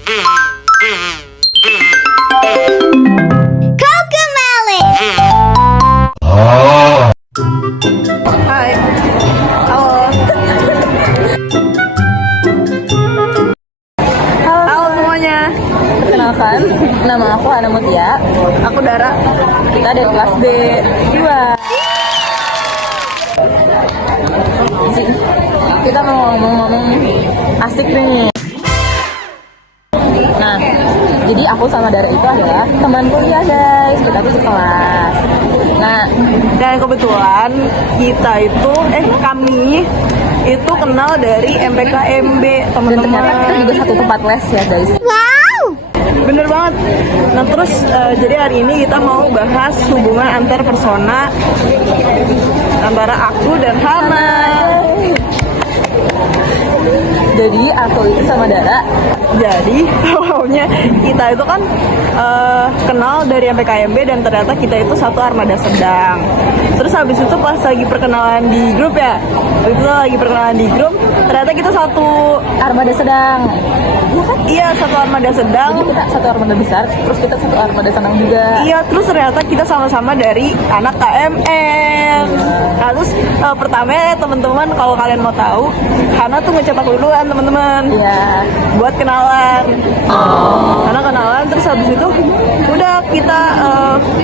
Cocomelon. Hai. Halo. Halo semuanya. Perkenalkan, nama aku Ana Mutia. Aku Dara. Kita dari kelas D2. Kita mau ngomong-ngomong asik nih. Nah, jadi aku sama Dara itu adalah teman kuliah guys. Kita tuh sekelas. Nah, Dan kebetulan kami itu kenal dari MPKMB dan ternyata kita juga teman-teman. satu tempat les ya guys. Wow. Bener banget. Nah terus jadi hari ini kita mau bahas hubungan antar persona antara aku dan Hana. Jadi aku itu sama Dara. Jadi awalnya kita itu kan kenal dari MPKMB dan ternyata kita itu satu armada sedang. Terus habis itu pas lagi perkenalan di grup ya, habis itu lagi perkenalan di grup, ternyata kita satu Armada sedang. iya satu armada sedang. Jadi kita satu armada besar, terus kita satu armada senang juga. Iya, terus ternyata kita sama-sama dari anak KMN. Nah, terus pertama ya teman-teman, kalau kalian mau tahu, Hana tuh ngecetak duluan teman-teman Iya. buat kenalan. Hana kenalan, terus habis itu udah kita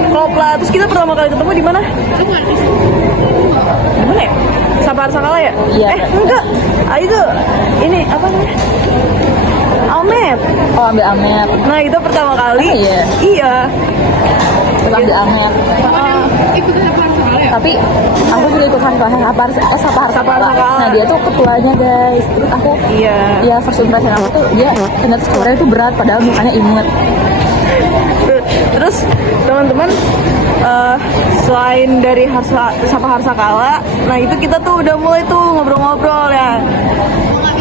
klop lah. Terus kita pertama kali ketemu di mana? Di mana ya? Sapar Sakala ya? Iya. Enggak. Itu ini apa namanya? Almet. Oh, ambil Amet. Nah, itu pertama kali. Oh, iya. Iya. Terus ambil Amet. Tapi aku juga ikut Sapahar Sapahar. Nah, dia tuh ketuanya guys. Terus aku Iya. ya first impression aku tuh dia ternyata suaranya itu berat padahal mukanya imut. Terus teman-teman selain dari Sapahar Sakala, nah itu kita tuh udah mulai tuh ngobrol-ngobrol ya.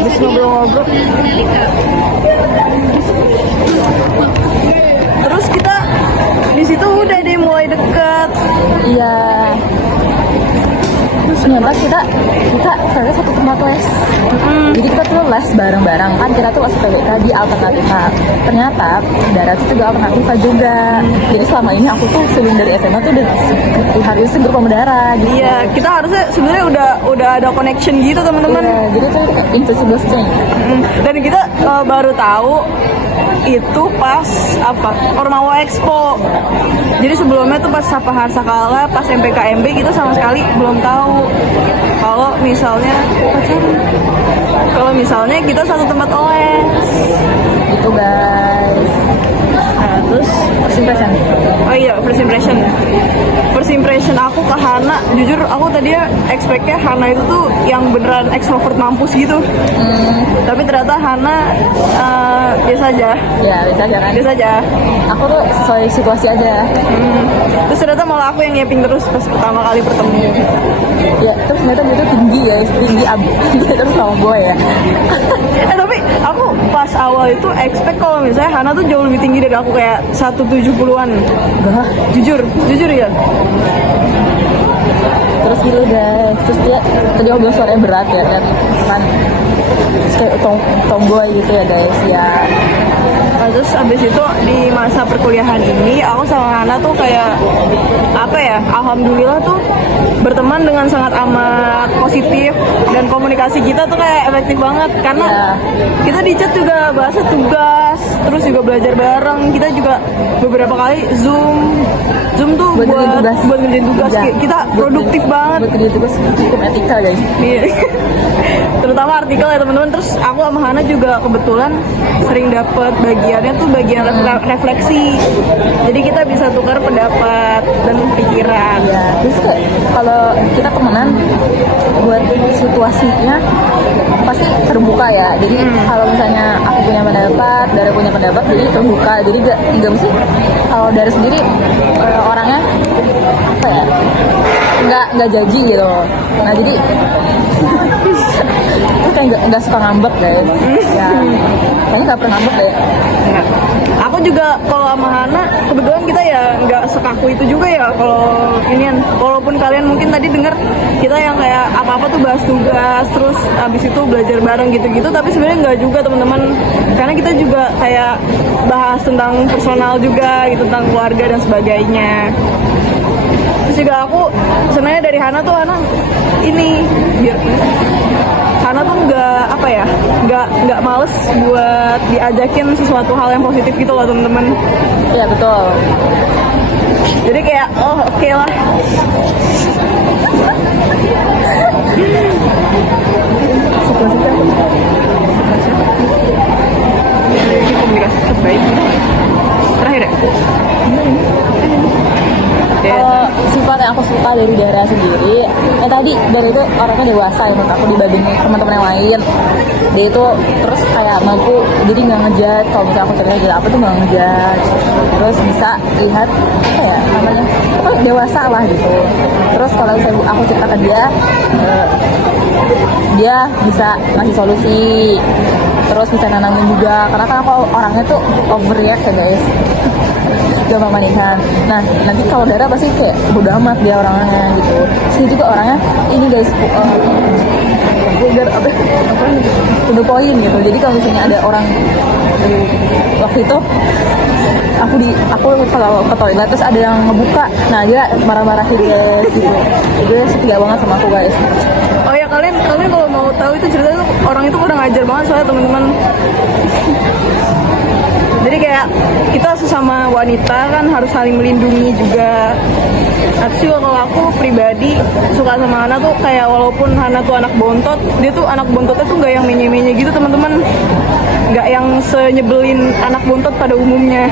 Terus ngobrol-ngobrol. Terus kita di situ udah deh mulai deket. Iya. Terus ternyata kita ternyata satu tempat les. Jadi kita tuh les bareng-bareng kan, kita tuh les PBK di Alternativa. Ternyata Dara tuh juga Alternativa juga. Jadi selama ini aku tuh sebelum dari SMA tuh udah harus grup sama Dara gitu. Iya, kita harusnya sebenarnya udah ada connection gitu teman-teman. Iya, jadi tuh invisible string. Dan kita baru tahu itu pas Ormawa Expo. Jadi sebelumnya tuh pas Sapahar Sakala, pas MPKMB kita sama sekali belum tahu kalau misalnya kita satu tempat les. Gitu guys. Nah, terus First impression. oh iya, first impression. First impression aku ke Hana, jujur aku tadi ya expect-nya Hana itu tuh yang beneran extrovert mampus gitu. Tapi ternyata Hana biasa aja. Ya, bisa aja kan. Biasa aja. Aku tuh sesuai situasi aja. Terus ternyata malah aku yang nyiapin terus pas pertama kali bertemu. Ya, terus ternyata dia tuh tinggi guys, tinggi abis terus sama gue ya. Tapi aku pas awal itu expect kalau misalnya Hana tuh jauh lebih tinggi dari aku, kayak 170-an. Bah, Jujur ya. terus gitu guys, terus dia tadi ngobrol suaranya berat ya kan terus kayak tomboy gitu ya guys ya. Nah, terus abis itu di masa perkuliahan ini aku sama Hana tuh kayak apa ya, alhamdulillah tuh berteman dengan sangat amat positif dan komunikasi kita tuh kayak efektif banget karena kita di chat juga bahasa tugas, terus juga belajar bareng, kita juga beberapa kali zoom tuh Buat ngerjain tugas. Iya. Kita produktif banget. Buat kerja tugas hukum etika guys. Iya. Terutama artikel ya teman-teman. Terus aku sama Hana juga kebetulan sering dapet bagiannya tuh bagian refleksi. Jadi kita bisa tukar pendapat dan pikiran. Ya, terus kayak kalau kita temenan buat situasinya pasti terbuka ya. Jadi kalau misalnya aku punya pendapat, Dara punya pendapat, jadi terbuka. Jadi nggak mesti kalau Dara sendiri orangnya apa ya, nggak jaji gitu. Nah jadi kayak nggak suka ngambek guys. Ya, kayaknya nggak pernah ngambek deh. Nah, aku juga kalau sama Hana kebetulan kita ya nggak sekaku itu juga ya kalau inian. Walaupun kalian mungkin tadi dengar kita yang kayak apa-apa tuh bahas tugas, terus abis itu belajar bareng gitu-gitu, tapi sebenarnya nggak juga teman-teman, karena kita juga kayak bahas tentang personal juga gitu, tentang keluarga dan sebagainya. Terus juga aku sebenarnya dari Hana tuh ini biar Hana tuh nggak males buat diajakin sesuatu hal yang positif gitu loh teman-teman. Iya betul. Jadi kayak oke lah. Ini komunikasi terbaik terakhir ya. Kalau sifat yang aku suka dari Dara sendiri, tadi Dara itu orangnya dewasa ya menurut aku dibanding teman-teman yang lain. Dia itu terus kayak mampu, jadi nggak ngejudge kalau misalnya aku cerita apa tuh nggak ngejudge. Terus bisa lihat apa ya namanya, dewasa lah gitu. Terus kalau aku cerita ke dia, dia bisa ngasih solusi. Terus bisa nanangin juga, karena kan aku orangnya tuh overreact ya guys. Gampang manisan. Nah nanti kalau Dara pasti kayak bodo amat dia orangnya gitu. Saya juga orangnya ini guys, vulgar apa to the point gitu. Jadi kalau misalnya ada orang waktu itu aku kalau ke toilet terus ada yang ngebuka, nah dia marah-marahin guys gitu. Dia setia banget sama aku guys. Oh ya, kalian kalau mau tahu itu ceritanya tuh orang itu udah ngajar banget soalnya teman-teman. Jadi kayak kita sesama wanita kan harus saling melindungi juga. Tapi juga kalau aku pribadi suka sama Hana tuh kayak walaupun Hana tuh anak bontot, dia tuh anak bontotnya tuh gak yang menye-menye gitu teman-teman. Gak yang senyebelin anak bontot pada umumnya.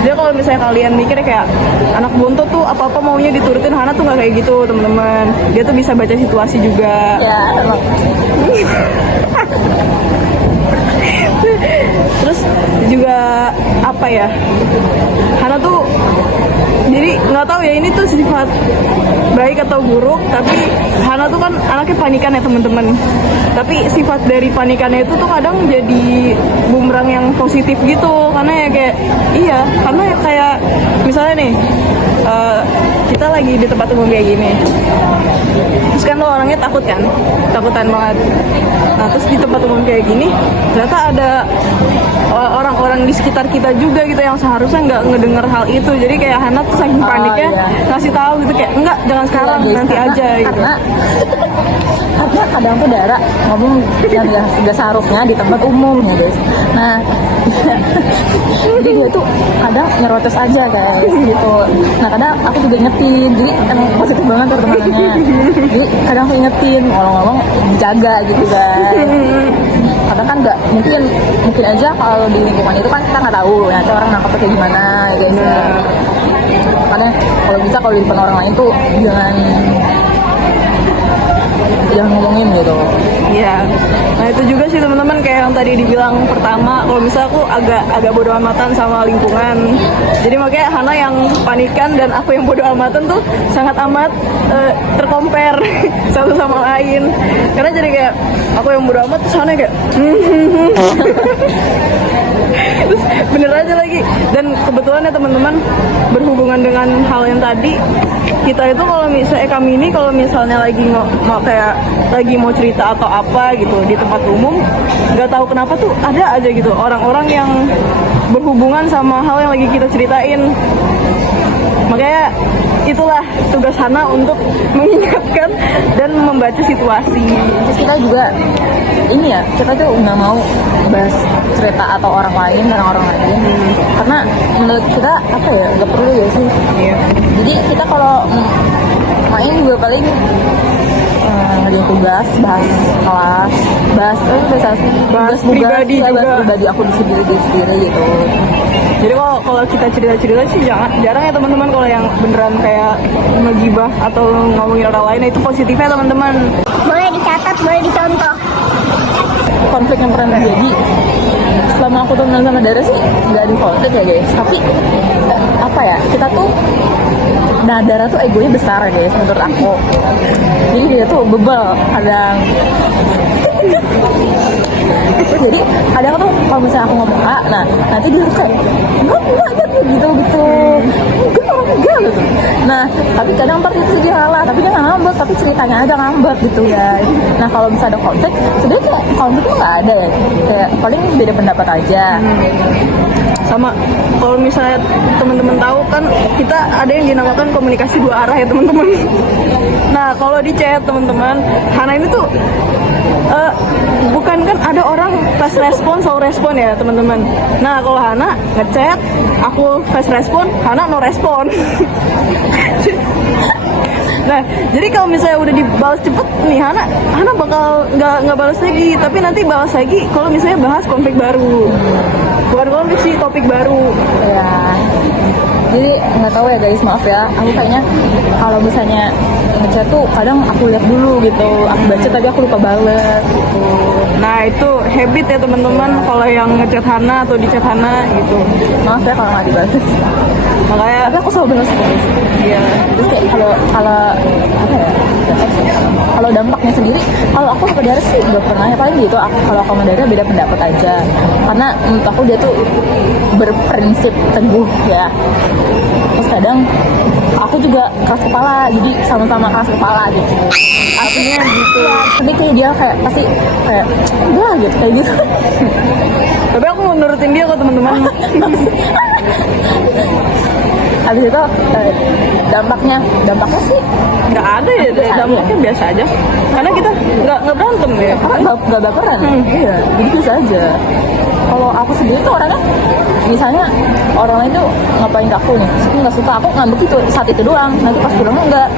Dia kalau misalnya kalian mikir kayak anak bontot tuh apa-apa maunya diturutin, Hana tuh gak kayak gitu teman-teman. Dia tuh bisa baca situasi juga. Ya emang. Terus juga apa ya, Hana tuh jadi nggak tahu ya ini tuh sifat baik atau buruk, tapi Hana tuh kan anaknya panikan ya teman-teman. Tapi sifat dari panikannya itu tuh kadang jadi bumerang yang positif gitu, karena ya kayak karena kayak misalnya nih kita lagi di tempat umum kayak gini, terus kan lo orangnya takutan banget. Nah terus di tempat umum kayak gini ternyata ada orang-orang di sekitar kita juga gitu yang seharusnya nggak ngedengar hal itu. Jadi kayak Hana tuh saking paniknya ngasih tahu gitu kayak enggak, jangan sekarang, nanti aja gitu. Karena kadang tuh Dara ngomong yang nggak seharusnya di tempat umum ya guys. Nah jadi dia tuh kadang nyerocos aja guys gitu. Nah kadang aku juga ingetin, jadi emang positif banget tuh teman-temannya. Jadi kadang aku ingetin, ngomong-ngomong dijaga gitu guys. Kadang kan nggak mungkin aja kalau di lingkungan itu kan kita nggak tahu nanti orang nangkepnya kayak gimana ya guys. Makanya kalau bisa kalau di depan orang lain tuh jangan ngomongin gitu. Iya. Nah itu juga sih teman-teman kayak yang tadi dibilang pertama, kalau misalnya aku agak bodo amatan sama lingkungan. Jadi makanya Hana yang panikan dan aku yang bodo amatan tuh sangat amat terkompar satu sama lain. Karena jadi kayak aku yang bodo amat terus Hana kayak terus bener aja lagi. Dan kebetulan ya teman-teman, berhubungan dengan hal yang tadi, kita itu kalau misalnya kami ini kalau misalnya lagi mau cerita atau apa gitu di tempat umum, nggak tahu kenapa tuh ada aja gitu orang-orang yang berhubungan sama hal yang lagi kita ceritain. Makanya itulah tugas Hana untuk mengingatkan dan membaca situasi. Terus kita juga kita tuh nggak mau bahas cerita atau orang lain tentang orang lain, karena menurut kita nggak perlu ya sih. Jadi kita kalau main juga paling ngerjain tugas, bahas kelas, bahas pribadi juga. Bahas pribadi aku sendiri gitu. Jadi kalau kita cerita sih jarang ya teman-teman kalau yang beneran kayak ngegibah atau ngomongin orang lain. Itu positifnya teman-teman. Boleh dicatat, boleh dicontoh. Konflik yang pernah terjadi selama aku temenan sama Dara sih nggak ada konflik ya guys. Tapi kita tuh Nah, Dara tuh egonya besar guys menurut aku. Jadi dia tuh bebel kadang. Jadi kadang tuh kalau misalnya aku ngomong A, nah nanti dia harus kayak enggak gitu enggak gitu. Nah tapi kadang ntar itu dia ngalah, tapi dia nggak ngambek, tapi ceritanya aja ngambek gitu guys. Nah kalau misalnya ada konflik, sebenarnya kayak konflik tuh nggak ada ya, kayak paling beda pendapat aja. Sama kalau misalnya teman-teman tahu kan kita ada yang dinamakan komunikasi dua arah ya teman-teman. Nah kalau di chat teman-teman, Hana ini tuh bukan kan ada orang pas respon selalu respon ya teman-teman. Nah kalau Hana ngechat, aku fast respon, Hana no respon. Nah, jadi kalau misalnya udah dibalas cepet nih, Hana bakal nggak balas lagi, tapi nanti balas lagi kalau misalnya bahas konflik baru. Bukan konflik sih, topik baru. Ya. Jadi nggak tahu ya guys, maaf ya. Aku kayaknya kalau misalnya ngechat tuh kadang aku lihat dulu gitu, aku baca tapi aku lupa balas gitu. Nah itu habit ya teman-teman, kalau yang ngechat Hana atau di chat Hana gitu. Maaf ya kalau nggak dibalas. Makanya Tapi aku selalu balas guys. iya. Terus kayak kalau apa ya? Kalau dampaknya sendiri, kalau aku sama Dara sih gak pernah ya, paling gitu. Kalau aku sama Dara beda pendapat aja. Karena menurut aku dia tuh berprinsip teguh ya. Terus kadang aku juga keras kepala, jadi sama-sama keras kepala gitu. Aslinya gitu. Ya, tapi kayak dia kayak pasti kayak enggak gitu kayak gitu. Tapi aku mau nurutin dia kok teman-teman. Abis itu dampaknya sih Nggak ada ya, dampaknya biasa aja. Karena kita nggak berantem ya. karena nggak baperan. Iya, jadi biasa aja. Kalau aku sendiri tuh orangnya, misalnya orang lain tuh ngapain ke aku nih, aku nggak suka, aku ngambek itu saat itu doang, nanti pas pulang enggak.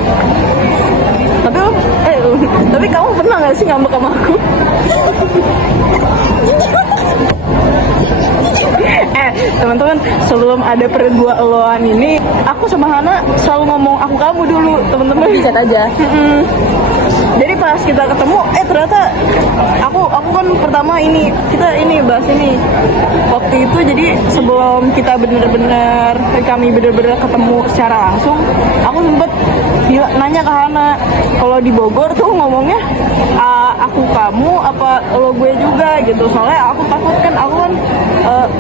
Tapi kamu pernah nggak sih ngambek sama aku? Teman-teman, sebelum ada berdua eloan ini, aku sama Hana selalu ngomong aku kamu dulu, teman-teman. Di chat aja. Jadi pas kita ketemu, ternyata aku kan pertama kita bahas ini. Waktu itu jadi sebelum kami bener-bener ketemu secara langsung, aku sempet nanya ke Hana, kalau di Bogor tuh ngomongnya aku kamu apa lo gue juga gitu. Soalnya aku takut kan, aku kan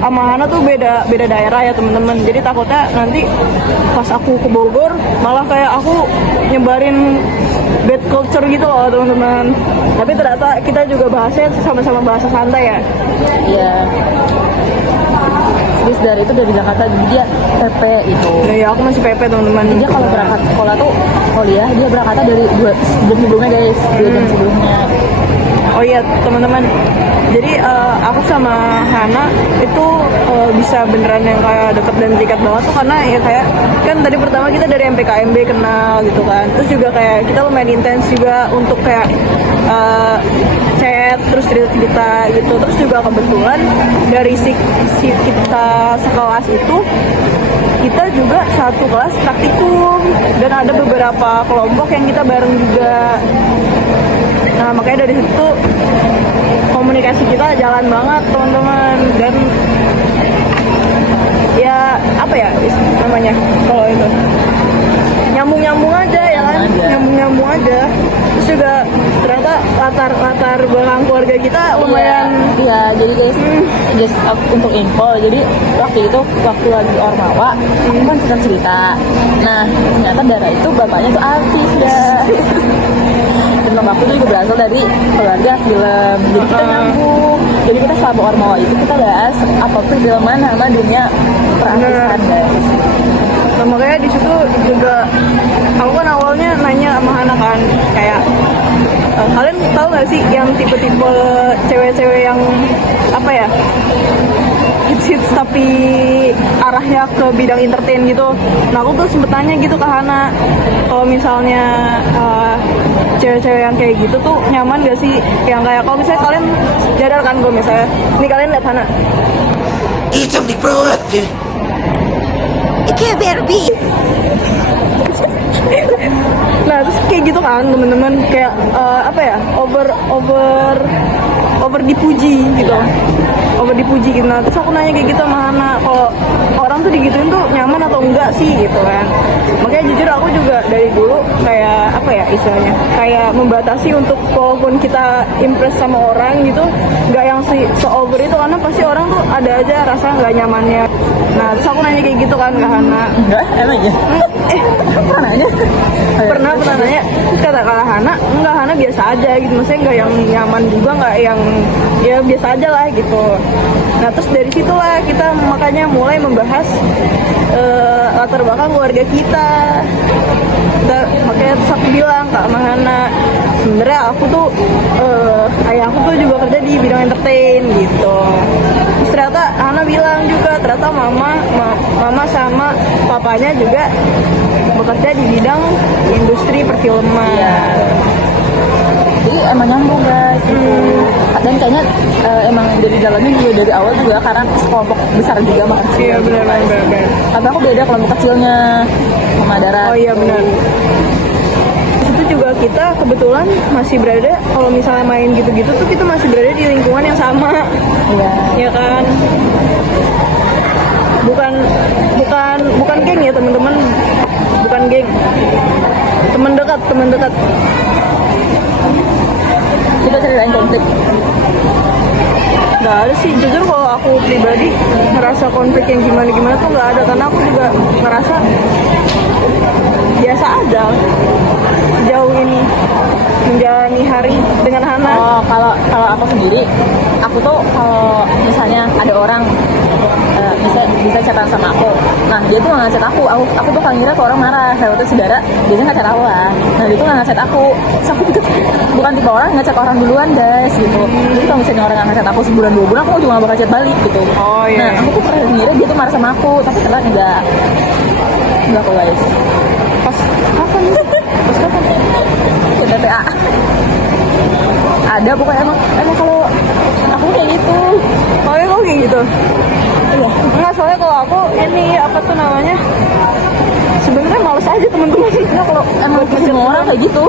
sama Hana tuh beda daerah ya teman-teman. Jadi takutnya nanti pas aku ke Bogor malah kayak aku nyebarin bad culture gitu loh teman-teman. Tapi ternyata kita juga bahasnya sama-sama bahasa santai ya. Iya. Terus dari itu dari Jakarta, jadi dia PP itu. Ya aku masih PP teman-teman. Dia kalau berangkat sekolah tuh kuliah, dia berangkatnya dari 2 jam sebelumnya guys, 2 jam sebelumnya. Oh iya teman-teman, jadi aku sama Hana itu bisa beneran yang kayak deket dan terikat banget tuh karena ya kayak kan tadi pertama kita dari MPKMB kenal gitu kan, terus juga kayak kita lumayan intens juga untuk kayak chat terus cerita-cerita gitu. Terus juga kebetulan dari si kita sekelas itu kita juga satu kelas praktikum dan ada beberapa kelompok yang kita bareng juga. Nah makanya dari situ komunikasi kita jalan banget teman-teman, dan ya apa ya namanya kalau itu nyambung aja ya kan, nyambung aja. Terus juga ternyata latar belakang keluarga kita lumayan. Iya, jadi guys, just untuk info, jadi waktu lagi Ormawa, aku kan cerita. Nah, ternyata Dara itu bapaknya tuh artis ya. Dan mama aku juga berasal dari keluarga film, jadi kita nyambung. Jadi kita selama Ormawa itu kita bahas apa perfilman sama dunia perartisan guys. Nah makanya di situ juga aku kan awalnya nanya sama Hana kan kayak kalian tahu nggak sih yang tipe-tipe cewek-cewek yang apa ya hits tapi arahnya ke bidang entertain gitu. Nah aku tuh sempet tanya gitu ke Hana, kalau misalnya cewek-cewek yang kayak gitu tuh nyaman gak sih, yang kayak kalau misalnya kalian jadal kan, kalau misalnya ini kalian lihat Hana It's only product. It can't be. Nah terus kayak gitu kan teman-teman, kayak apa ya over dipuji gitu. over dipuji gitu. Nah terus aku nanya kayak gitu sama Hana, kalau orang tuh digituin tuh nyaman atau enggak sih gitu kan. Makanya jujur aku juga dari dulu kayak apa ya istilahnya, kayak membatasi untuk walaupun kita impress sama orang gitu, nggak yang so over itu, karena pasti orang tuh ada aja rasa nggak nyamannya. Nah terus aku nanya kayak gitu kan ke Hana. Enggak, emang ya? Pernah nanya? pernah nanya, terus kata Hana, enggak, Hana biasa aja gitu, maksudnya nggak yang nyaman juga, nggak yang ya biasa aja lah gitu. Nah terus dari situlah kita makanya mulai membahas latar belakang keluarga kita. Makanya terus aku bilang ke Hana, sebenarnya aku tuh ayahku tuh juga kerja di bidang entertain gitu. Terus ternyata Hana bilang juga ternyata mama sama papanya juga bekerja di bidang industri perfilman. Jadi emang nyambung guys gitu. Dan kayaknya emang dari dalamnya juga dari awal juga karena kelompok besar juga makan kecil. Iya benar. Tapi aku beda kelompok kecilnya sama Darat. Oh iya benar. Itu juga kita kebetulan masih berada, kalau misalnya main gitu-gitu tuh kita masih berada di lingkungan yang sama. Iya. Ya kan? Bukan geng ya teman-teman. Bukan geng. Teman dekat. Kita ceritain konflik. Nggak ada sih, jujur kalau aku pribadi ngerasa konflik yang gimana tuh nggak ada, karena aku juga ngerasa biasa aja sejauh ini menjalani hari dengan Hana. Oh, kalau aku sendiri, aku tuh kalau misalnya ada orang bisa chatan sama aku, nah dia tuh nggak ngechat aku tuh paling kira tuh orang marah. Saya waktu saudara biasanya ngechat aku lah, nah dia tuh nggak ngechat aku. Terus aku pikir bukan tipe orang ngechat orang duluan guys gitu. Jadi kalau misalnya orang nggak ngechat aku sebulan 2 bulan, aku juga nggak bakal chat balik gitu. Oh iya. Nah aku tuh pernah ngira dia tuh marah sama aku, tapi ternyata enggak kok guys. Pas kapan? Kita PA ada pokoknya emang kalau aku kayak gitu. Oh ya kok kayak gitu? Iya. Enggak, soalnya kalau aku ini apa tuh namanya, sebenarnya males aja teman-teman. Nah, kalau emang Buat semua orang kayak gitu.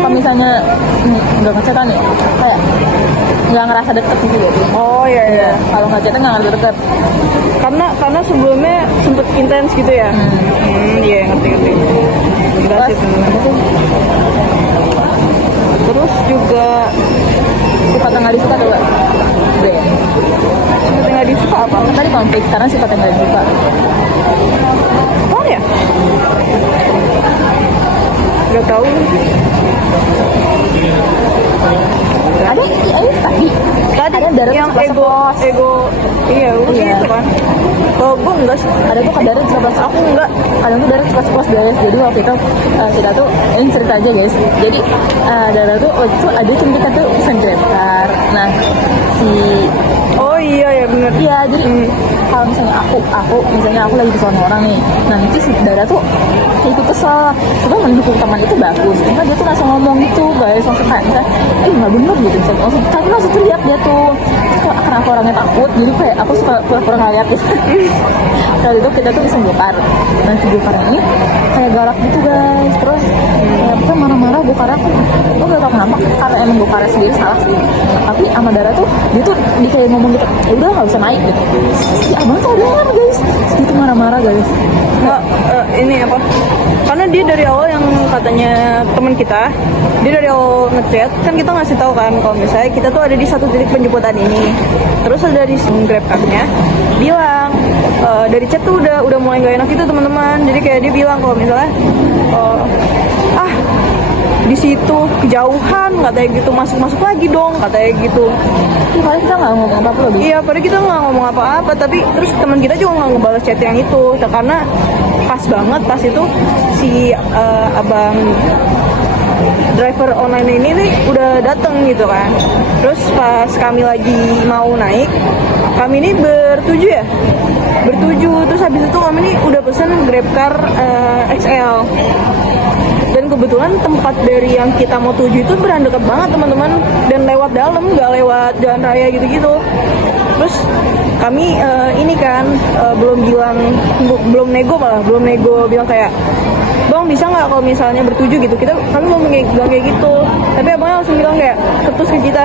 Kalau misalnya nggak ngecatan nih, kayak nggak ngerasa deket gitu. Oh iya. Kalau nggak chatan nggak ngerasa deket. Karena sebelumnya sempet intens gitu ya. Iya ngerti. Enggak sih teman-teman. Terus juga Sifat yang nggak disuka tuh nggak? sempet nggak disuka apa? Tadi konflik karena sifat yang nggak disuka. Oh ya? Gak tahu. Ada tadi ada Darat yang suka ego iya Iya. gitu kan. Kalau gue enggak sih. ada tuh Darat suka Aku enggak. kadang tuh Darat suka guys. Jadi waktu itu kita tuh ini cerita aja guys. Jadi Darat tuh waktu itu ada tim kita tuh pesan Grabcar. Nah si Oh iya benar. iya jadi kalau misalnya aku lagi kesel sama orang nih, nanti si Dara tuh kayak ikut kesel. Sebenarnya mendukung teman itu bagus, cuma dia tuh langsung ngomong gitu guys, langsung kayak misalnya nggak bener gitu, langsung teriak dia tuh. Terus karena aku orangnya takut, jadi kayak aku suka pura-pura ngeliat gitu. Kali itu kita tuh bisa bongkar, dan si bongkar ini kayak galak gitu guys. Terus kayak kita marah-marah bongkar aku nggak tahu kenapa, karena emang bongkar sendiri salah sih. Tapi sama Dara tuh dia tuh di kayak ngomong gitu, ya udah nggak bisa naik gitu. Si abang tuh ada guys, gitu marah-marah guys. Nggak, ini apa? Karena dia dari awal yang katanya teman kita, dia dari awal ngechat kan kita ngasih tahu kan kalau misalnya kita tuh ada di satu titik penjemputan ini. Terus ada di Grabcar-nya bilang dari chat tuh udah mulai gak enak gitu teman-teman. Jadi kayak dia bilang kalau misalnya di situ kejauhan katanya gitu, masuk lagi dong katanya gitu. Padahal kita nggak ngomong apa-apa loh. Iya, padahal kita nggak ngomong apa-apa, tapi terus teman kita juga nggak ngebalas chat yang itu, karena pas banget pas itu si abang driver online ini nih udah dateng gitu kan. Terus pas kami lagi mau naik, kami ini bertujuh, terus habis itu kami ini udah pesen Grabcar XL. Dan kebetulan tempat dari yang kita mau tuju itu beran dekat banget teman-teman, dan lewat dalam, nggak lewat jalan raya gitu-gitu. Terus kami ini kan belum nego bilang kayak, bang bisa nggak kalau misalnya bertuju gitu. Kami belum bilang kayak gitu, tapi abangnya langsung bilang kayak ketus ke kita,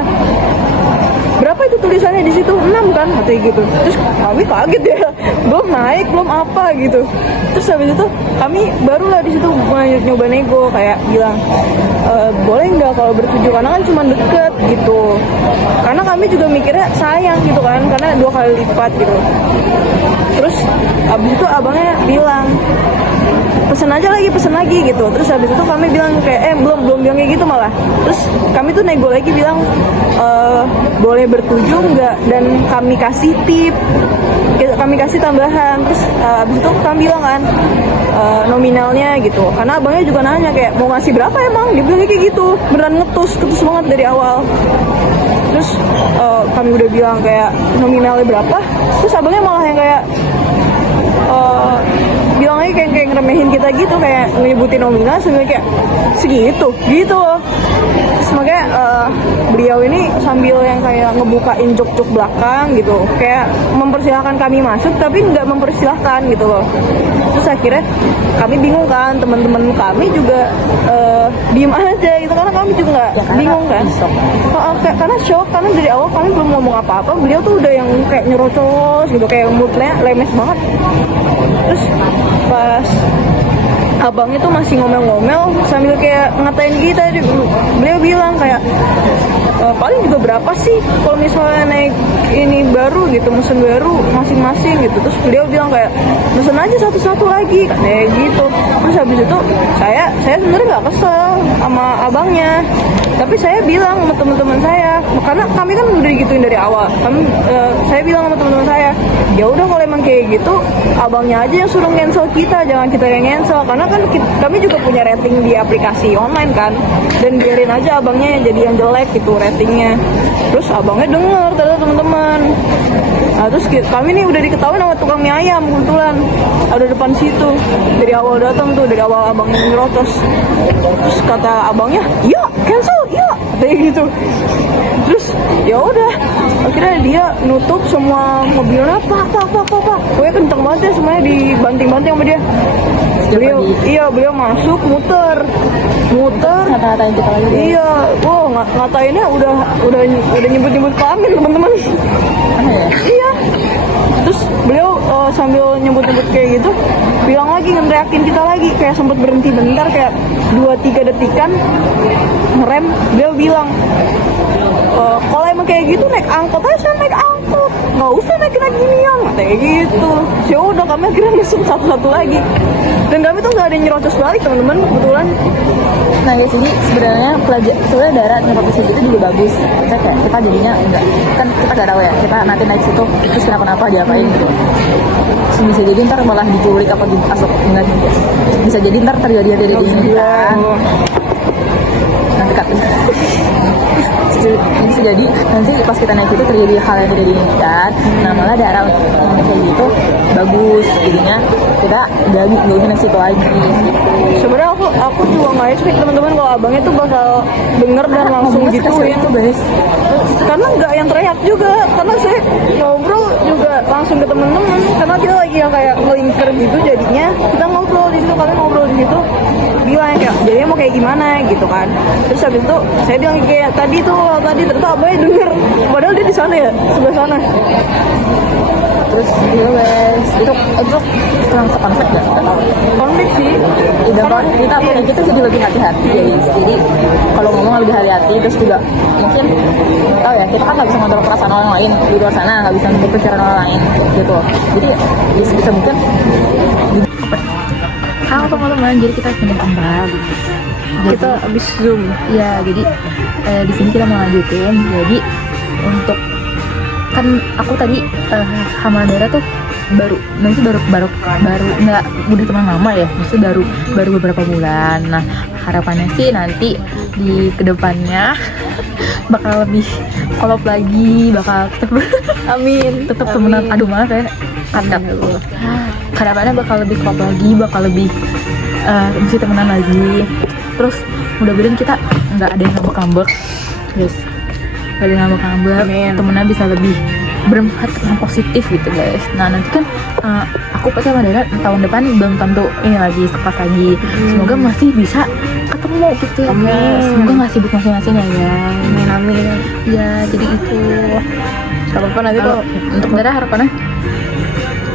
berapa itu tulisannya di situ? 6 kan katanya gitu. Terus kami kaget ya, belum naik belum apa gitu. Terus habis itu kami barulah di situ nyoba nego kayak bilang boleh nggak kalau bertujuh, karena kan cuma deket gitu, karena kami juga mikirnya sayang gitu kan, karena 2 kali lipat gitu. Terus habis itu abangnya bilang pesen lagi gitu. Terus habis itu kami bilang kayak belum bilang kayak gitu malah. Terus kami tuh nego lagi bilang boleh bertujuh nggak, dan kami kasih tip, kami kasih tambahan. Terus habis itu kami bilang kan nominalnya gitu, karena abangnya juga nanya kayak mau ngasih berapa emang, dia bilang kayak gitu, beneran ngetus banget dari awal. Terus kami udah bilang kayak nominalnya berapa, terus abangnya malah yang kayak bilangnya kayak ngeremehin kita gitu, kayak nyebutin nominal sambil kayak segitu gitu loh. Terus makanya beliau ini sambil yang kayak ngebukain jok-jok belakang gitu, kayak mempersilahkan kami masuk tapi nggak mempersilahkan gitu loh. Terus akhirnya kami bingung kan, teman-teman kami juga diem aja gitu, karena kami juga nggak bingung kan. Karena shock, karena dari awal kami belum ngomong apa-apa, beliau tuh udah yang kayak nyerocos gitu, kayak moodnya lemes banget. Terus pas abangnya tuh masih ngomel-ngomel sambil kayak ngatain kita, beliau bilang kayak paling juga berapa sih kalau misalnya naik ini baru gitu, mesen baru masing-masing gitu. Terus beliau bilang kayak mesen aja satu-satu lagi kayak gitu. Terus habis itu saya sebenarnya nggak kesel sama abangnya, tapi saya bilang sama teman-teman saya, karena kami kan udah digituin dari awal. Saya bilang sama teman-teman saya, ya udah kalau emang kayak gitu abangnya aja yang suruh cancel kita, jangan kita yang cancel, karena kan kami juga punya rating di aplikasi online kan, dan biarin aja abangnya yang jadi yang jelek gitu ratingnya. Terus abangnya denger ternyata teman-teman. Nah terus kami nih udah diketahui sama tukang mie ayam, kebetulan ada depan situ dari awal datang tuh, dari awal abangnya ngerocos. Terus kata abangnya, iya cancel, iya kayak gitu. Terus ya udah akhirnya dia nutup semua mobilnya, pak pokoknya kenceng banget ya, semuanya dibanting-banting sama dia. Beliau masuk muter ngata-ngatain kita lagi. Iya, ngatainnya udah nyebut kelamin teman-teman. Ya? Iya. Terus beliau sambil nyebut kayak gitu bilang lagi, ngereakin kita lagi, kayak sempat berhenti bentar kayak 2-3 detikan ngerem. Beliau bilang kalau emang kayak gitu naik angkot aja, naik angkot, nggak usah naik ginian kayak gitu. Ya udah kami akhirnya mesen satu-satu lagi, dan kami tuh nggak ada yang nyerocos balik teman-teman kebetulan. Nah guys, ini sebenarnya sebenarnya daerah nyerocos itu juga bagus. Kayak kita jadinya enggak, kan kita nggak tahu ya, kita nanti naik situ terus kenapa diapain gitu. Terus bisa jadi ntar malah diculik apa dimasuk, enggak, bisa jadi ntar terjadi yang tidak diinginkan. Nanti kan bisa jadi nanti pas kita naik itu terjadi hal yang tidak diinginkan. Nah malah daerah yang kayak gitu bagus, jadinya kita nggak naik situ lagi. Sebenarnya aku juga nggak expect teman-teman kalau abangnya tuh bakal denger dan langsung gituin itu guys, karena nggak yang teriak juga, karena saya ngobrol juga langsung ke teman-teman, karena dia lagi yang kayak ngelingker gitu, jadinya kita ngobrol di situ, kalian ngobrol di situ, bilang kayak jadinya mau kayak gimana gitu kan. Terus habis itu saya bilang kayak tadi ternyata abangnya denger, padahal dia di sana ya, sebelah sana. terus gitu guys, itu kurang sekonsep gak? Kita tahu Konflik sih. Kita punya gitu jadi lebih hati-hati guys. Jadi kalau ngomong lebih hati-hati, terus juga mungkin tahu ya, kita kan nggak bisa ngontrol perasaan orang lain di luar sana, nggak bisa ngontrol pikiran orang lain gitu. Jadi bisa mungkin. Halo teman-teman, jadi kita punya tambah. Kita habis zoom. Iya, jadi di sini kita mau lanjutin. Jadi untuk kan aku tadi sama Dara tuh baru nggak udah teman lama ya, maksudnya baru beberapa bulan. Nah harapannya sih nanti di kedepannya bakal lebih kolop lagi, bakal tetap temenan. Aduh maaf ya, harapannya bakal lebih kolop lagi, bakal lebih mesti temenan lagi. Terus mudah-mudahan kita nggak ada yang ngambek guys, nggak ada yang ngambek, temennya bisa lebih bermanfaat yang positif gitu guys. Nah nanti kan aku pasti sama Dara tahun depan belum tentu ini lagi sepas lagi, semoga masih bisa ketemu gitu ya Amin. guys. Semoga nggak sibuk masing-masing ya guys. Amin. Ya jadi itu. Gak apa-apa nanti Kalau kalau untuk Dara harapannya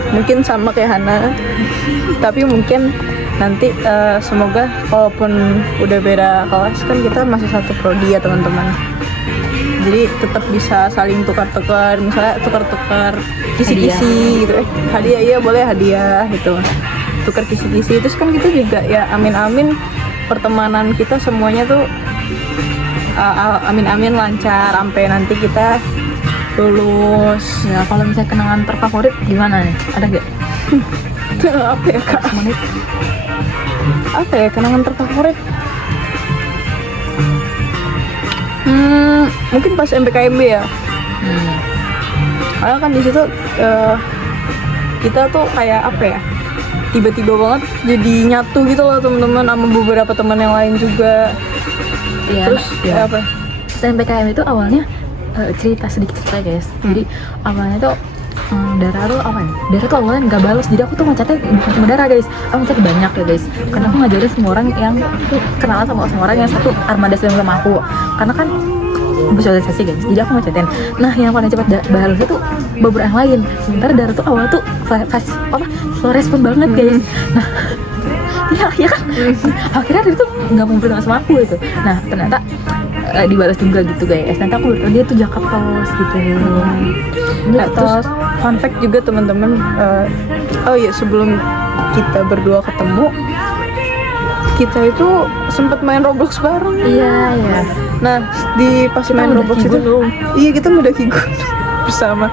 mungkin sama kayak Hana, tapi mungkin nanti semoga walaupun udah beda kelas kan kita masih satu prodi ya teman-teman. Jadi tetap bisa saling tukar-tukar, misalnya tukar-tukar kisi-kisi gitu. Hadiah iya boleh hadiah gitu. Tukar kisi-kisi terus kan kita juga ya amin-amin pertemanan kita semuanya tuh amin-amin lancar sampai nanti kita lulus. ya kalau misalnya kenangan terfavorit gimana nih? Ada gak? Apa ya kak? Menit. Apa ya kenangan terfavorit? Mungkin pas MPKMB ya. Karena kan di situ kita tuh kayak apa ya? Tiba-tiba banget jadi nyatu gitu loh teman-teman sama beberapa teman yang lain juga. Iya. Terus ya. apa? SNMPTN itu awalnya cerita sedikit cerita guys. Jadi awalnya tuh Dara tuh apa ya? Dara tuh awalnya nggak balas. Jadi aku tuh ngechatnya bukan cuma Dara guys. Aku ngechat banyak ya guys. Karena aku ngajarin semua orang yang kenalan sama orang yang satu armada sama aku. Karena kan bersosialisasi guys. Jadi aku ngechatin. Nah yang paling cepat balasnya tuh beberapa yang lain. Sementara Dara tuh awal tuh slow respon banget guys. Nah ya kan. Akhirnya dia tuh nggak mau berteman sama aku gitu. Nah ternyata dibalas juga gitu guys. Nanti aku dia tuh Jakartos gitu. Nah, terus fun fact juga teman-teman. Oh iya sebelum kita berdua ketemu, kita itu sempat main Roblox bareng. Iya. Nah di pas main udah Roblox itu, iya kita mendaki gunung bersama.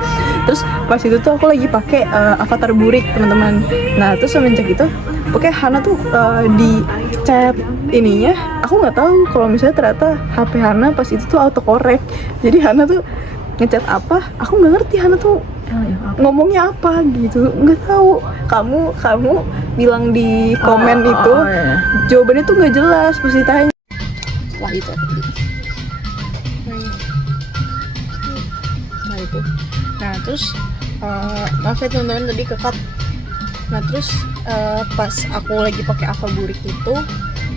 Terus pas itu tuh aku lagi pakai avatar burik teman-teman. Nah terus semenjak itu, oke Hana tuh di chat ininya, aku nggak tahu kalau misalnya ternyata HP Hana pas itu tuh autocorrect. Jadi Hana tuh ngechat apa, aku nggak ngerti Hana tuh ngomongnya apa gitu, nggak tahu. Kamu bilang di komen itu jawabannya tuh nggak jelas pas ditanya. Setelah itu nah terus maaf ya teman-teman tadi kekat. Nah terus pas aku lagi pakai Ava burik itu,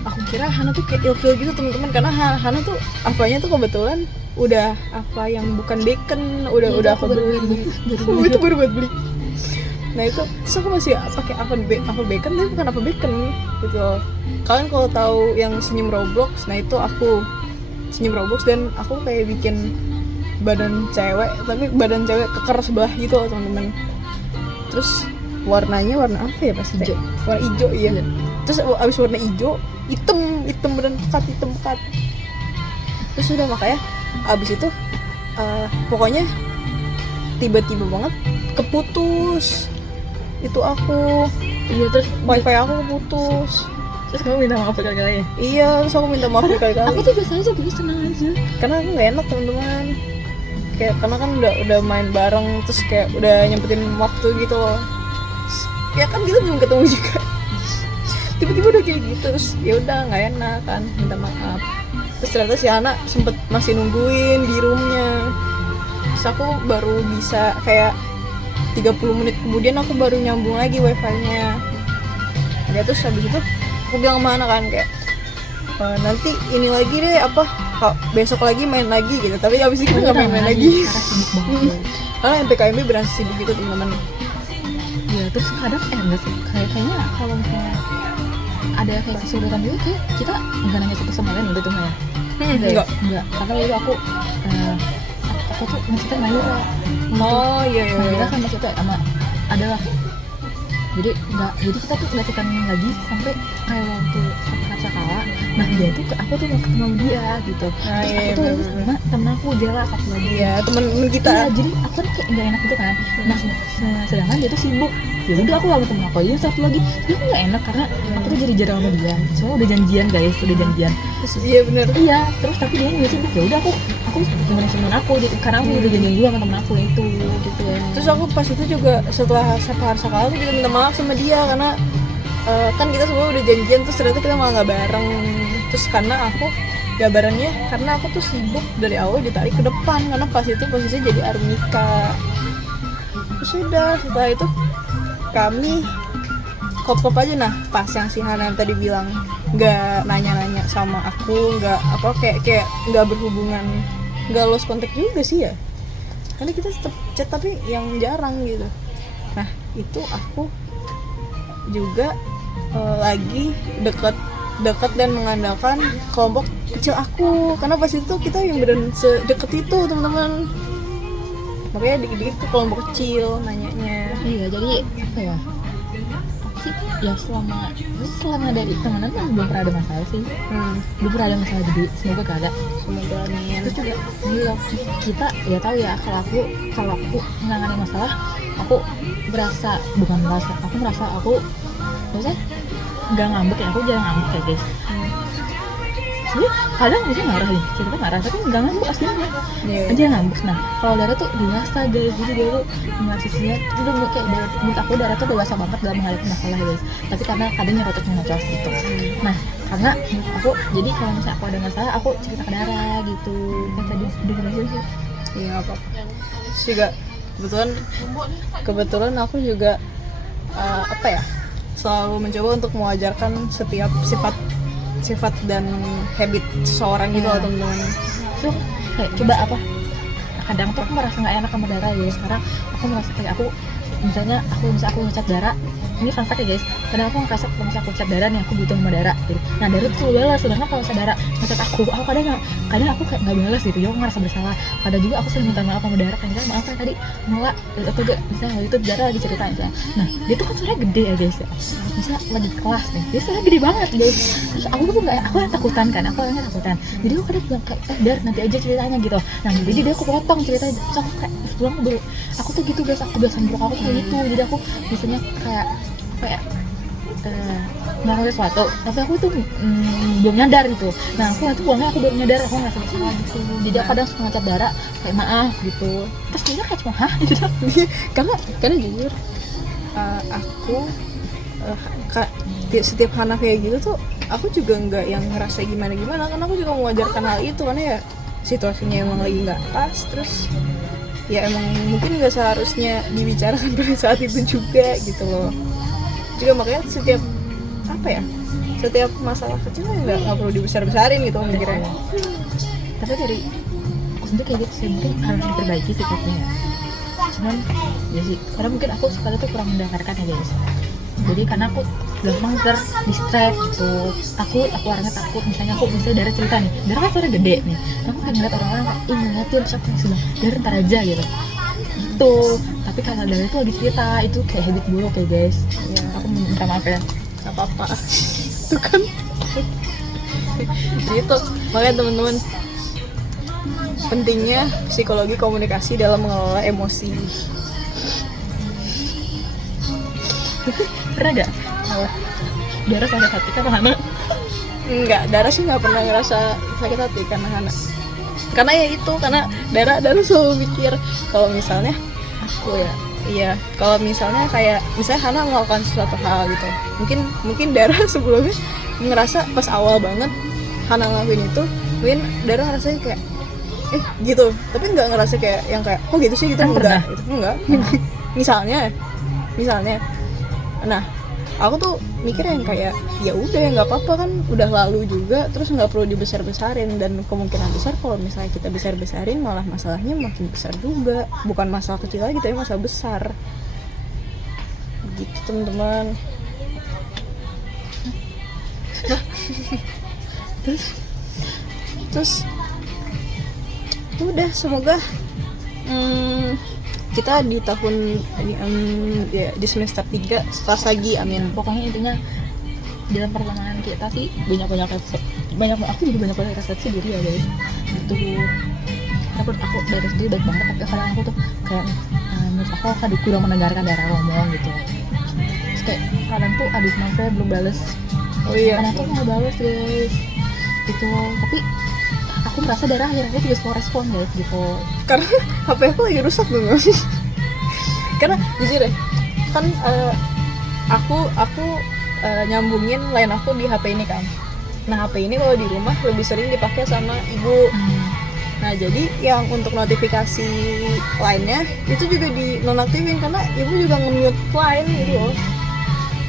aku kira Hana tuh kayak ilfeel gitu teman-teman, karena Hana tuh Avanya tuh kebetulan udah Ava yang bukan bacon, udah aku beli. Itu baru buat beli. Nah itu terus aku masih pakai Ava bacon tapi bukan Ava bacon gitu. Kalian kalau tahu yang senyum Roblox, nah itu aku senyum Roblox dan aku kayak bikin badan cewek, tapi badan cewek keker sebelah gitu loh teman-teman. Terus warnanya warna apa ya pas hijau? Warna hijau iya. Terus abis warna hijau, hitam badan pekat. Terus udah makanya abis itu pokoknya tiba-tiba banget keputus. Itu aku. Iya terus wifi aku keputus. Terus kamu minta maaf berkali-kali ya? Iya, terus aku minta maaf berkali-kali. Aku tuh biasa aja guys, tenang aja. Karena aku gak enak teman-teman. Kayak karena kan udah main bareng, terus kayak udah nyempetin waktu gitu loh. Terus, ya kan kita belum ketemu juga. Tiba-tiba udah kayak gitu, terus ya udah nggak enak kan, minta maaf. Terus ternyata si Hana sempet masih nungguin di roomnya. Terus aku baru bisa kayak 30 menit kemudian aku baru nyambung lagi wifi-nya. Ya terus habis itu aku bilang sama Hana kan kayak nanti ini lagi deh besok lagi main lagi gitu, tapi abis itu kita nggak main lagi karena MPKMB berasa sibuk gitu teman-teman. Ya terus kadang enggak sih, kayaknya kalau misalnya ada kayak kesulitan juga kayak kita nggak nanya satu sama lain udah tuh ya. Enggak, karena itu aku tuh maksudnya Mayura. Oh iya. Mayura kan maksudnya sama adalah. Jadi kita tuh kelihatan lagi sampai kayak waktu Sakala. Nah dia tuh aku tuh mau ketemu dia gitu. Terus aku tuh harus sama temen aku Jela satu lagi. Iya temen kita. Iya, jadi aku kan kayak nggak enak gitu kan. Nah sedangkan dia tuh sibuk. Ya udah aku sama temen aku aja satu lagi. Dia aku nggak enak karena aku tuh jadi jarang sama dia. Soalnya udah janjian guys, Terus, iya benar. Iya terus tapi dia nggak sibuk. Ya udah aku temen aku jadi karena aku udah janjian juga sama temen aku itu gitu ya. Terus aku pas itu juga setelah Sakala aku juga minta maaf sama dia karena kan kita semua udah janjian terus ternyata kita malah nggak bareng. Terus karena aku gak barengnya karena aku tuh sibuk dari awal ditarik ke depan karena pas itu posisinya jadi Armika. Terus udah setelah itu kami kop aja. Nah pas yang si Hana yang tadi bilang nggak nanya-nanya sama aku, nggak apa kayak nggak berhubungan, nggak lost contact juga sih ya, karena kita tetap chat tapi yang jarang gitu. Nah itu aku juga lagi dekat dan mengandalkan kelompok kecil aku, karena pas itu kita yang benar sedekat itu teman-teman, makanya dikit-dikit ke kelompok kecil nanyanya. Iya, jadi apa ya? Apa sih? Ya selama dari temenan kan belum pernah ada masalah sih. Belum pernah ada masalah gede. Semoga gak ada. Semoga amin. Itu juga iya, kita ya tahu ya kalau aku menangani masalah, aku merasa aku maksudnya nggak ngambek ya, aku jarang ngambek ya guys. Jadi kadang misalnya marah nih, cerita marah tapi nggak ngambek aslinya, aja ngambek. Nah kalau Dara tuh dewasa guys, jadi dia tuh sisinya itu udah kayak menurut aku Dara tuh dewasa banget dalam menghadapi masalah guys. Tapi karena kadang nyerocos gitu. Nah karena menurut aku, jadi kalau misalnya aku ada masalah, aku cerita ke Dara gitu. Kayak tadi dengerin sih. Iya apa? Terus juga kebetulan aku juga apa ya, selalu mencoba untuk mewajarkan setiap sifat dan habit seseorang gitu loh teman-teman. So kayak coba apa? Kadang tuh aku merasa nggak enak sama Dara ya. Sekarang aku merasa kayak aku misalnya aku ngechat Dara, ini fun fact ya guys, kadang aku ngerasa kalau misalnya aku chat Dara nih, aku butuh sama Dara gitu. Nah Dara tuh selalu balas, sedangkan kalau misalnya Dara ngechat aku kadang aku kayak nggak balas gitu, jadi aku ngerasa bersalah. Kadang juga aku sering minta maaf sama Dara, kan maaf ya tadi nolak atau gak, misalnya waktu itu Dara lagi cerita misalnya. Nah dia tuh kan suaranya gede ya guys ya, misalnya lagi kelas nih, dia suaranya gede banget guys. Terus aku tuh nggak, aku yang takutan kan, jadi aku kadang bilang kayak Dar nanti aja ceritanya gitu. Nah jadi dia aku potong ceritanya, terus aku kayak pulang aku tuh gitu guys, aku biasa buruk aku tuh kayak gitu. Jadi aku biasanya kayak apa ya, melakukan sesuatu tapi aku tuh belum nyadar gitu. Nah aku nanti pulangnya aku baru nyadar aku ngerasa bersalah gitu. Jadi aku kadang suka ngechat Dara kayak maaf gitu, terus dia kayak cuma hah gitu. karena jujur aku setiap Hana kayak gitu tuh aku juga nggak yang ngerasa gimana karena aku juga mewajarkan hal itu, karena ya situasinya emang lagi nggak pas, terus ya emang mungkin nggak seharusnya dibicarakan pada saat itu juga gitu loh. Juga makanya setiap masalah kecil nggak perlu dibesar-besarin gitu mikirnya. Tapi dari aku sendiri kayak gitu sih, mungkin harus diperbaiki sikapnya ya. Cuman ya sih, karena mungkin aku sekali tuh kurang mendengarkan ya guys. Jadi karena aku gampang terdistract gitu. Orangnya takut, misalnya Dara cerita nih, Dara kan suara gede nih, aku kayak ngeliat orang-orang kayak ngeliatin, terus aku bilang Dara ntar aja gitu. Tapi karena Dara itu lagi cerita, itu kayak habit buruk ya guys ya. Aku minta maaf ya. Gak apa-apa itu kan gitu. Makanya teman-teman, pentingnya psikologi komunikasi dalam mengelola emosi. Pernah gak? Dara sakit hati karena Hana? Enggak, Dara sih nggak pernah ngerasa sakit hati karena Hana. Karena ya itu, karena Dara selalu mikir kalau misalnya aku kalau misalnya kayak misalnya Hana melakukan suatu hal gitu, mungkin Dara sebelumnya ngerasa pas awal banget Hana ngelakuin itu, mungkin Dara ngerasanya kayak gitu, tapi nggak ngerasa kayak yang kayak oh gitu sih gitu, enggak. misalnya nah aku tuh mikir yang kayak ya udah nggak apa-apa kan, udah lalu juga, terus nggak perlu dibesar-besarin, dan kemungkinan besar kalau misalnya kita besar-besarin malah masalahnya makin besar juga, bukan masalah kecil lagi tapi masalah besar gitu teman-teman. terus udah, semoga kita di tahun di semester 3 setelah lagi, amin. Pokoknya intinya dalam pertemanan kita sih banyak aku juga banyak refleksi diri ya guys gitu. Aku dari sendiri baik banget, tapi kadang aku tuh kayak menurut aku kadang kurang mendengarkan Dara ngomong gitu. Terus kayak kadang tuh maaf ya belum bales, kadang tuh nggak bales guys gitu. Tapi aku merasa Dara akhirnya juga slow respon guys gitu, karena HP aku lagi rusak dulu. Karena jujur ya kan, aku nyambungin line aku di HP ini kan. Nah HP ini kalau di rumah lebih sering dipakai sama ibu. Nah jadi yang untuk notifikasi line-nya itu juga di nonaktifin, karena ibu juga nge-mute line gitu loh.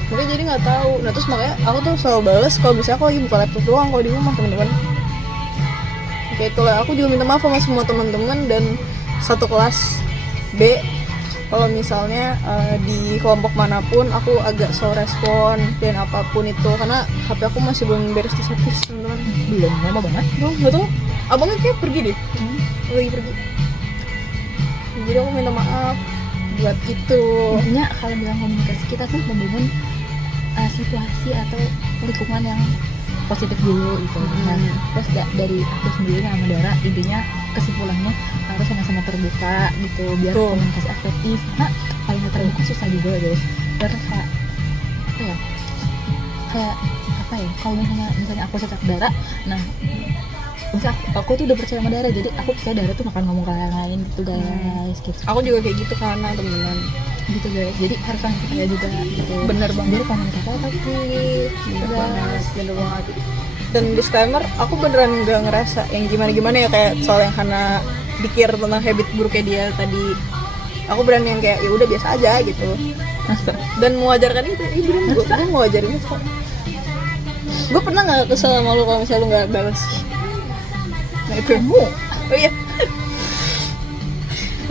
makanya jadi nggak tahu. Nah terus makanya aku tuh selalu balas kalau misalnya aku lagi buka laptop doang kalau di rumah teman-teman. Kayak itulah, aku juga minta maaf sama semua teman-teman dan satu kelas B kalau misalnya di kelompok manapun aku agak slow respon dan apapun itu karena HP aku masih belum beres di servis teman-teman. Belum lama banget. Nggak tahu, abangnya kayak pergi deh, lagi pergi. Jadi aku minta maaf buat itu. Intinya kalau bilang komunikasi, kita tuh membangun situasi atau lingkungan yang positif dulu gitu. Nah, terus dari aku sendiri sama Dara, intinya kesimpulannya harus sama-sama terbuka gitu biar komunikasi efektif. Karena kalau nggak terbuka susah juga guys. Terus kayak apa ya? Kalau misalnya aku cocok Dara, nah misalnya aku tuh udah percaya sama Dara, jadi aku percaya Dara tuh bakal ngomong ke yang lain gitu guys. Gitu. Aku juga kayak gitu karena teman-teman. Gitu guys, jadi harus saling percaya juga gitu. Bener banget. Jadi komunikasi efektif gitu guys. Bener banget. Dan disclaimer, aku beneran gak ngerasa yang gimana-gimana ya kayak soal yang Hana pikir tentang habit buruknya dia tadi. Aku berani yang kayak ya udah biasa aja gitu. Dan mewajarkan itu, bener gue mau wajarin itu. Gue pernah gak kesel sama lu kalau misalnya lu gak balas? Nah itu oh iya.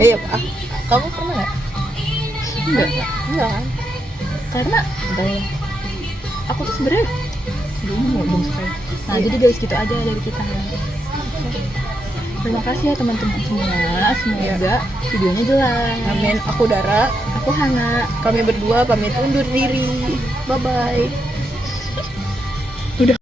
Iya Pak, kamu pernah gak? Enggak kan? Karena aku tuh sebenarnya belum selesai. Nah jadi guys gitu aja dari kita. Terima kasih ya teman-teman semua. Semoga videonya jelas. Amin. Aku Dara, Aku Hana. kami berdua pamit undur diri. Bye bye. Udah.